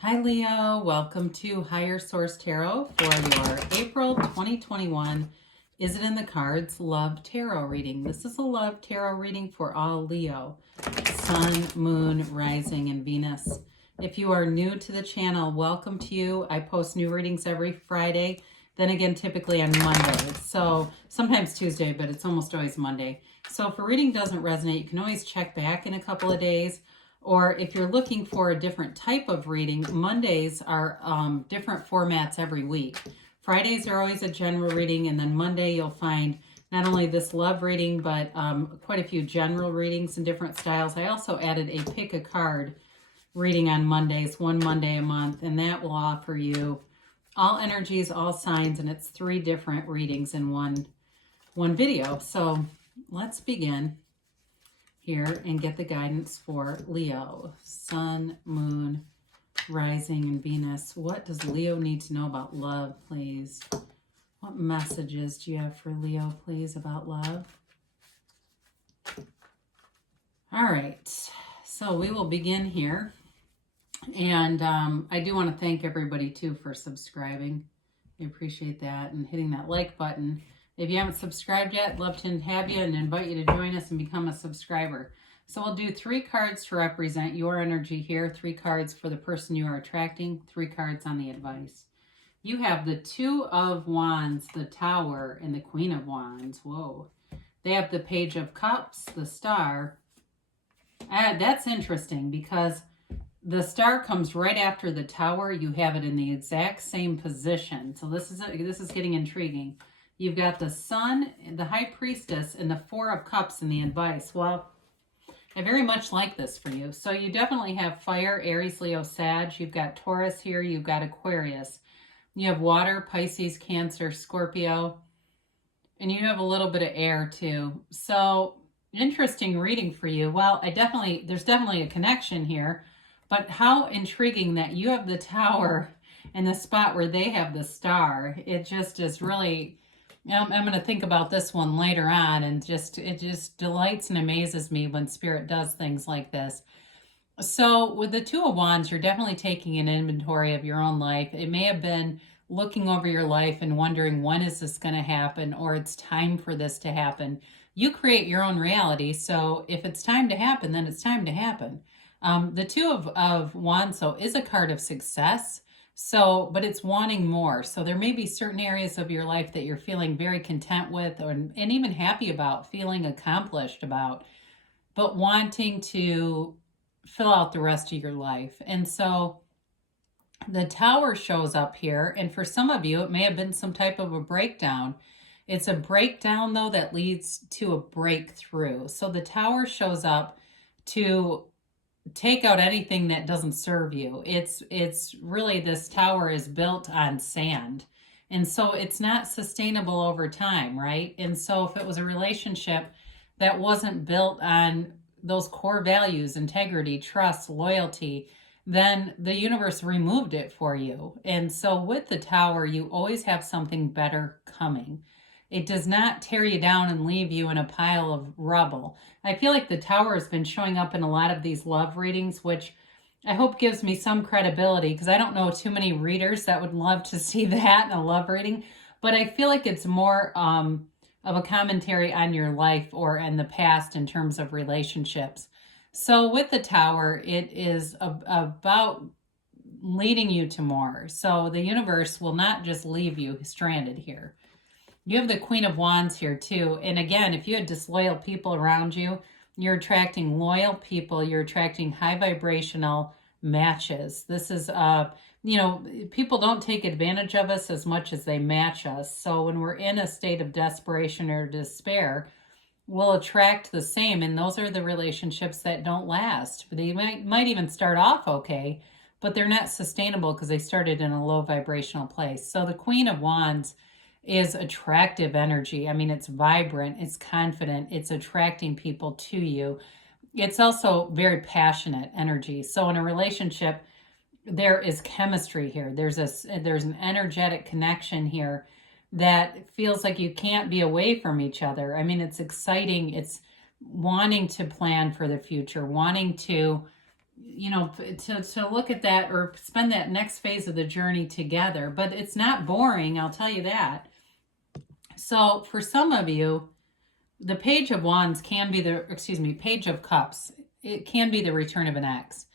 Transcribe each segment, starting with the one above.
Hi Leo, welcome to Higher Source Tarot for your April 2021 Is It in the Cards Love Tarot reading. This is a love tarot reading for all Leo, Sun, Moon, Rising, and Venus. If you are new to the channel, welcome to you. I post new readings every Friday, then again typically on Monday. So sometimes Tuesday, but it's almost always Monday. So if a reading doesn't resonate, you can always check back in a couple of days. Or if you're looking for a different type of reading, Mondays are different formats every week. Fridays are always a general reading, and then Monday you'll find not only this love reading, but quite a few general readings in different styles. I also added a pick a card reading on Mondays, one Monday a month, and that will offer you all energies, all signs, and it's 3 different readings in one video. So let's begin here and get the guidance for Leo, Sun, Moon, Rising, and Venus. What does Leo need to know about love, please? What messages do you have for Leo, please, about love? All right, so we will begin here. And I do want to thank everybody, too, for subscribing. I appreciate that and hitting that like button. If you haven't subscribed yet, I'd love to have you and invite you to join us and become a subscriber. So we'll do 3 cards to represent your energy here, 3 cards for the person you are attracting, 3 cards on the advice. You have the 2 of Wands, the Tower, and the Queen of Wands. Whoa. They have the Page of Cups, the Star. That's interesting because the Star comes right after the Tower. You have it in the exact same position. So this is getting intriguing. You've got the Sun, the High Priestess, and the 4 of Cups in the advice. Well, I very much like this for you. So you definitely have fire, Aries, Leo, Sag. You've got Taurus here. You've got Aquarius. You have water, Pisces, Cancer, Scorpio. And you have a little bit of air too. So interesting reading for you. Well, there's definitely a connection here. But how intriguing that you have the Tower in the spot where they have the Star. It just is really... I'm going to think about this one later on, and it just delights and amazes me when Spirit does things like this. So with the 2 of Wands, you're definitely taking an inventory of your own life. It may have been looking over your life and wondering, when is this going to happen, or it's time for this to happen. You create your own reality, so if it's time to happen, then it's time to happen. The 2 of Wands, though, is a card of success. So, but it's wanting more. So there may be certain areas of your life that you're feeling very content with and even happy about, feeling accomplished about, but wanting to fill out the rest of your life. And so the Tower shows up here. And for some of you, it may have been some type of a breakdown. It's a breakdown, though, that leads to a breakthrough. So the Tower shows up to take out anything that doesn't serve you. It's really, this Tower is built on sand. And so it's not sustainable over time, right? And so if it was a relationship that wasn't built on those core values, integrity, trust, loyalty, then the universe removed it for you. And so with the Tower, you always have something better coming. It does not tear you down and leave you in a pile of rubble. I feel like the Tower has been showing up in a lot of these love readings, which I hope gives me some credibility, because I don't know too many readers that would love to see that in a love reading. But I feel like it's more of a commentary on your life or in the past in terms of relationships. So with the Tower, it is about leading you to more. So the universe will not just leave you stranded here. You have the Queen of Wands here too. And again, if you had disloyal people around you, you're attracting loyal people. You're attracting high vibrational matches. This is, people don't take advantage of us as much as they match us. So when we're in a state of desperation or despair, we'll attract the same. And those are the relationships that don't last. They might even start off okay, but they're not sustainable because they started in a low vibrational place. So the Queen of Wands is attractive energy. I mean, it's vibrant, it's confident, it's attracting people to you. It's also very passionate energy. So in a relationship, there is chemistry here. There's an energetic connection here that feels like you can't be away from each other. I mean, it's exciting. It's wanting to plan for the future, wanting to you know, to look at that or spend that next phase of the journey together. But it's not boring, I'll tell you that. So for some of you, the Page of Wands can be Page of Cups. It can be the return of an ex.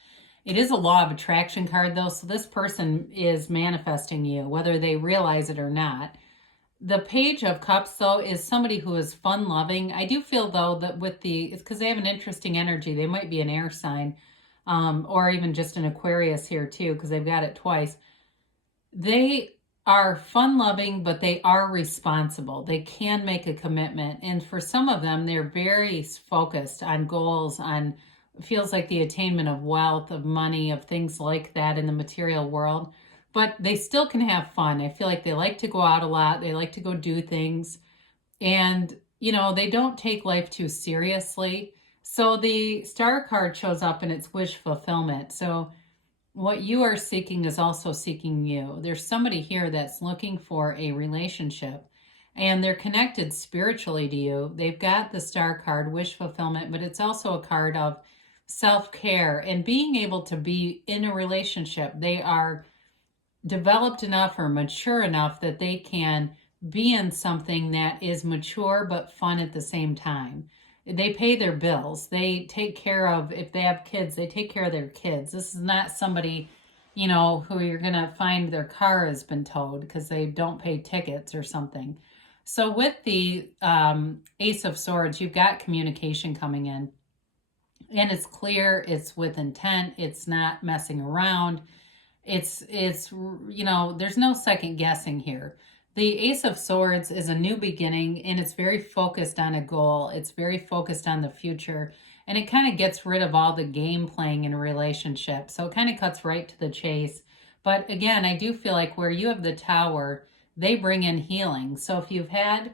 It is a law of attraction card, though, so this person is manifesting you, whether they realize it or not. The Page of Cups, though, is somebody who is fun-loving. I do feel, though, that it's because they have an interesting energy. They might be an air sign, or even just an Aquarius here, too, because they've got it twice. They are fun-loving, but they are responsible. They can make a commitment. And for some of them, they're very focused on goals, on feels like the attainment of wealth, of money, of things like that in the material world. But they still can have fun. I feel like they like to go out a lot. They like to go do things. And, you know, they don't take life too seriously. So the Star card shows up and it's wish fulfillment. So what you are seeking is also seeking you. There's somebody here that's looking for a relationship and they're connected spiritually to you. They've got the Star card, wish fulfillment, but it's also a card of self-care and being able to be in a relationship. They are developed enough or mature enough that they can be in something that is mature but fun at the same time. They pay their bills. They take care of, if they have kids, they take care of their kids. This is not somebody, you know, who you're going to find their car has been towed because they don't pay tickets or something. So with the Ace of Swords, you've got communication coming in. And it's clear, it's with intent, it's not messing around. It's you know, there's no second guessing here. The Ace of Swords is a new beginning and it's very focused on a goal. It's very focused on the future and it kind of gets rid of all the game playing in a relationship. So it kind of cuts right to the chase. But again, I do feel like where you have the Tower, they bring in healing. So if you've had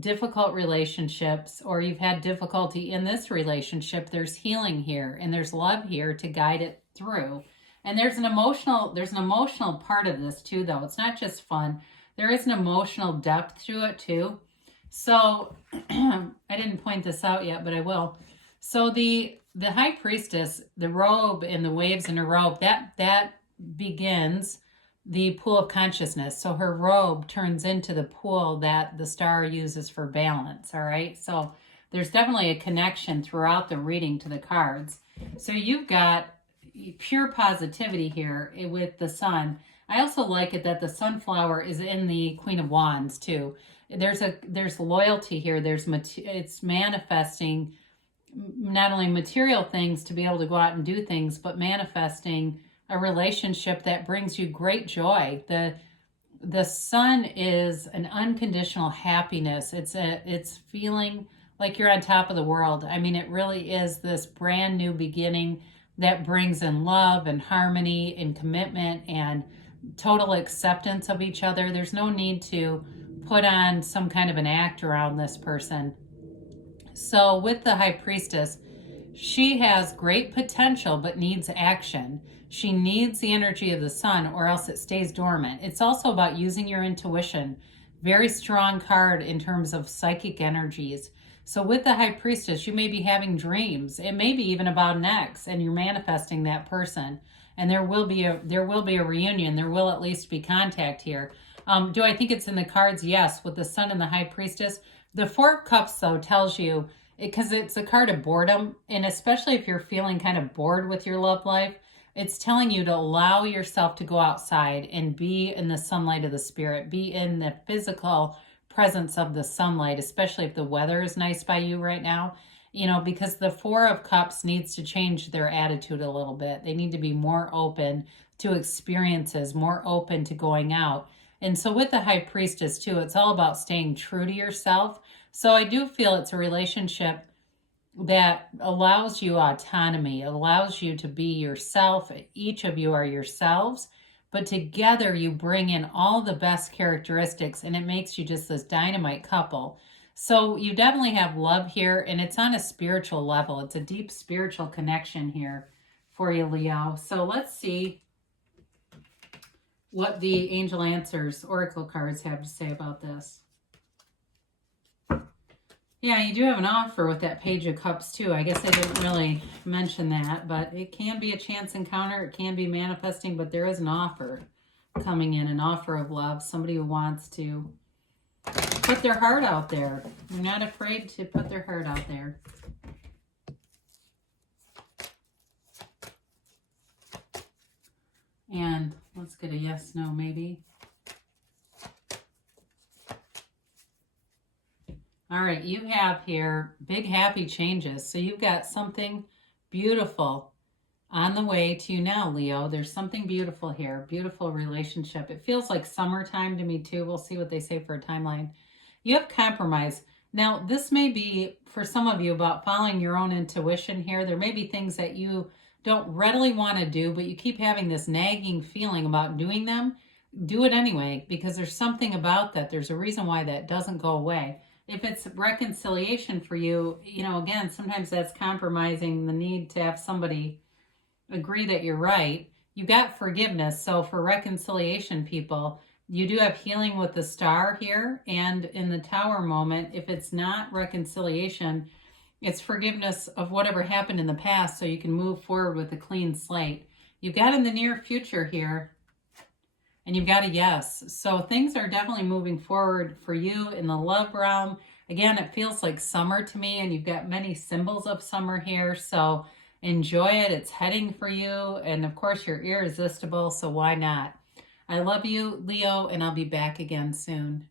difficult relationships or you've had difficulty in this relationship, there's healing here and there's love here to guide it through. And there's an emotional part of this too, though. It's not just fun. There is an emotional depth to it too. So I didn't point this out yet, but I will. So the High Priestess, the robe and the waves in her robe, that begins the pool of consciousness. So her robe turns into the pool that the Star uses for balance, all right? So there's definitely a connection throughout the reading to the cards. So you've got pure positivity here with the Sun. I also like it that the sunflower is in the Queen of Wands too. There's loyalty here. It's manifesting not only material things to be able to go out and do things, but manifesting a relationship that brings you great joy. The Sun is an unconditional happiness. It's feeling like you're on top of the world. I mean, it really is this brand new beginning that brings in love and harmony and commitment and total acceptance of each other. There's no need to put on some kind of an act around this person. So with the High Priestess, she has great potential but needs action. She needs the energy of the Sun or else it stays dormant. It's also about using your intuition. Very strong card in terms of psychic energies. So with the High Priestess, you may be having dreams. It may be even about an ex and you're manifesting that person. And there will be a reunion. There will at least be contact here. Do I think it's in the cards? Yes, with the Sun and the High Priestess. The Four of Cups, though, tells you, because it's a card of boredom, and especially if you're feeling kind of bored with your love life, it's telling you to allow yourself to go outside and be in the sunlight of the spirit, be in the physical presence of the sunlight, especially if the weather is nice by you right now, you know, because the Four of Cups needs to change their attitude a little bit. They need to be more open to experiences, more open to going out. And so with the High Priestess too, it's all about staying true to yourself. So I do feel it's a relationship that allows you autonomy, allows you to be yourself. Each of you are yourselves, but together you bring in all the best characteristics and it makes you just this dynamite couple. So you definitely have love here and it's on a spiritual level. It's a deep spiritual connection here for you, Leo. So let's see what the Angel Answers Oracle cards have to say about this. Yeah, you do have an offer with that Page of Cups too. I guess I didn't really mention that, but it can be a chance encounter. It can be manifesting, but there is an offer coming in, an offer of love. Somebody who wants to put their heart out there. They're not afraid to put their heart out there. And let's get a yes, no, maybe. All right, you have here big happy changes. So you've got something beautiful on the way to you now, Leo. There's something beautiful here, beautiful relationship. It feels like summertime to me too. We'll see what they say for a timeline. You have compromise. Now, this may be for some of you about following your own intuition here. There may be things that you don't readily want to do, but you keep having this nagging feeling about doing them. Do it anyway, because there's something about that. There's a reason why that doesn't go away. If it's reconciliation for you, again, sometimes that's compromising the need to have somebody agree that you're right. You got forgiveness. So for reconciliation, people, you do have healing with the star here. And in the Tower moment, if it's not reconciliation, it's forgiveness of whatever happened in the past so you can move forward with a clean slate. You've got in the near future here, and you've got a yes. So things are definitely moving forward for you in the love realm. Again, it feels like summer to me, and you've got many symbols of summer here. So enjoy it. It's heading for you. And of course, you're irresistible. So why not? I love you, Leo, and I'll be back again soon.